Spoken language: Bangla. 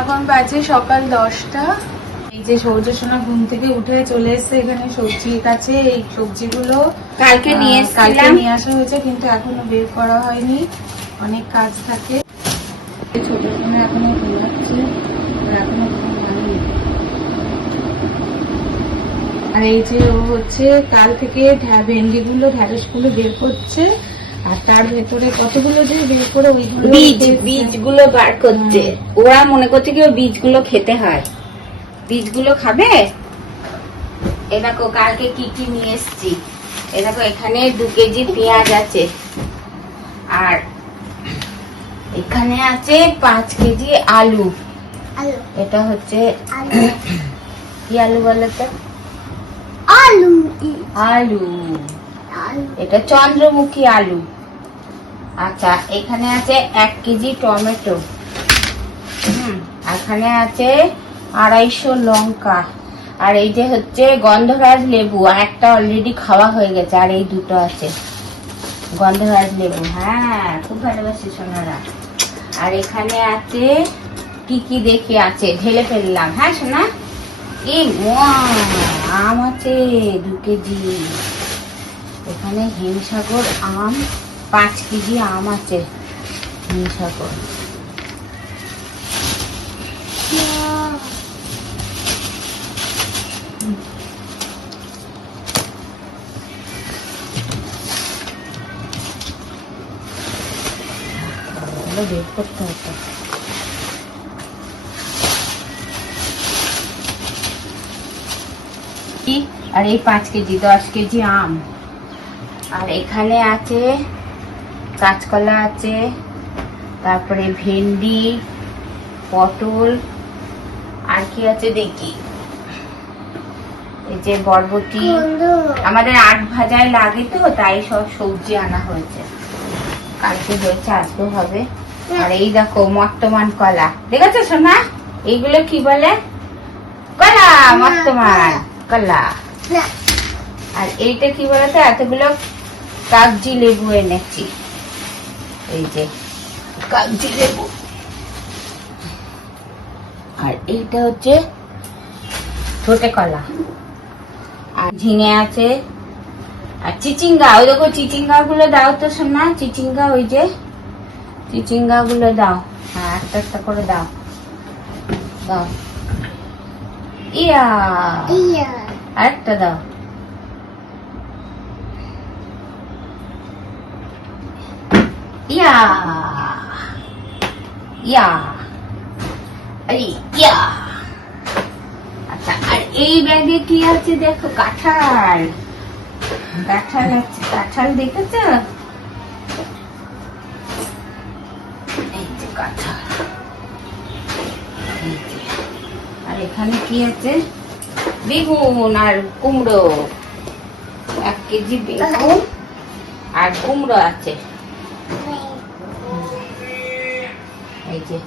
এখন বাজে সকাল 10টা। এই যে সৌর্য সোনা ঘুম থেকে উঠে চলে এসছে এখানে সবজির কাছে। এই সবজিগুলো কালকে নিয়ে আসা হয়েছে, কিন্তু এখনো বের করা হয়নি, অনেক কাজ থাকে। ছোট সোনা এখনো ঘুমাচ্ছে, এখনো ঘুম ভাঙেনি। আর এই যে ও হচ্ছে কাল থেকে ভেন্ডিগুলো ঢ্যাঁড়সগুলো বের করছে, আর তার ভেতরে কতগুলো যে বের করে ওইগুলো বীজগুলো বার করছে। ওরা মনে করছে কি বীজগুলো খেতে হয়, বীজগুলো খাবে। এ দেখো কালকে কি কি নিয়ে এসছি। এ দেখো এখানে 2 কেজি পেঁয়াজ আছে, আর এখানে আছে 5 কেজি আলু। এটা হচ্ছে কি আলু বলো তো? আলু। এটা চন্দ্রমুখী আলু। আচ্ছা, এখানে আছে 1 কেজি টমেটো। এখানে আছে 250 লঙ্কা। আর এই যে হচ্ছে গন্ধরাজ লেবু, একটা অলরেডি খাওয়া হয়ে গেছে, আর এই 2টো আছে গন্ধরাজ লেবু। হ্যাঁ, খুব ভালোবাসি সোনারা। আর এখানে আছে কি কি দেখি আছে, ঢেলে ফেললাম। হ্যাঁ সোনা, আম আছে 2 কেজি। এখানে হিমসাগর আম 5 কেজি আম আছে। হিমসাগর বের করতে হতো। আর এই 5 কেজি 10 কেজি আম। আর এখানে আছে কাঁচকলা আছে, তারপরে ভেন্ডি, পটল, আর কি আছে দেখি, এই যে বরবটি। আমাদের 8 ভাজায় লাগে তো, তাই সব সবজি আনা হয়েছে। কালকে হয়েছে, আজকেও হবে। আর এই দেখো মর্তমান কলা, দেখেছো সোনা? এইগুলো কি বলে? কলা, মর্তমান কলা। আর এইটা কি বলতো, এতগুলো কাগজি লেবু এনেছি। এই যে কাগজি লেবু। আর এইটা হচ্ছে ছোটে কলা। আর ঝিঙে আছে, আর চিচিঙ্গা। ওই দেখো চিচিঙ্গা গুলো দাও তো সোনা, চিচিঙ্গা, ওই যে চিচিঙ্গা গুলো দাও। হ্যাঁ, একটা একটা করে দাও দাও। আরেকটা দাও। আচ্ছা, আর এই ব্যাগে কি আছে দেখো, কাঁঠাল। কাঁঠাল আছে, কাঁঠাল দেখেছ? এই যে কাঁঠাল। আর এখানে কি আছে, বেগুন আর কুমড়ো। 1 কেজি বেগুন আর কুমড়ো আছে। এই যে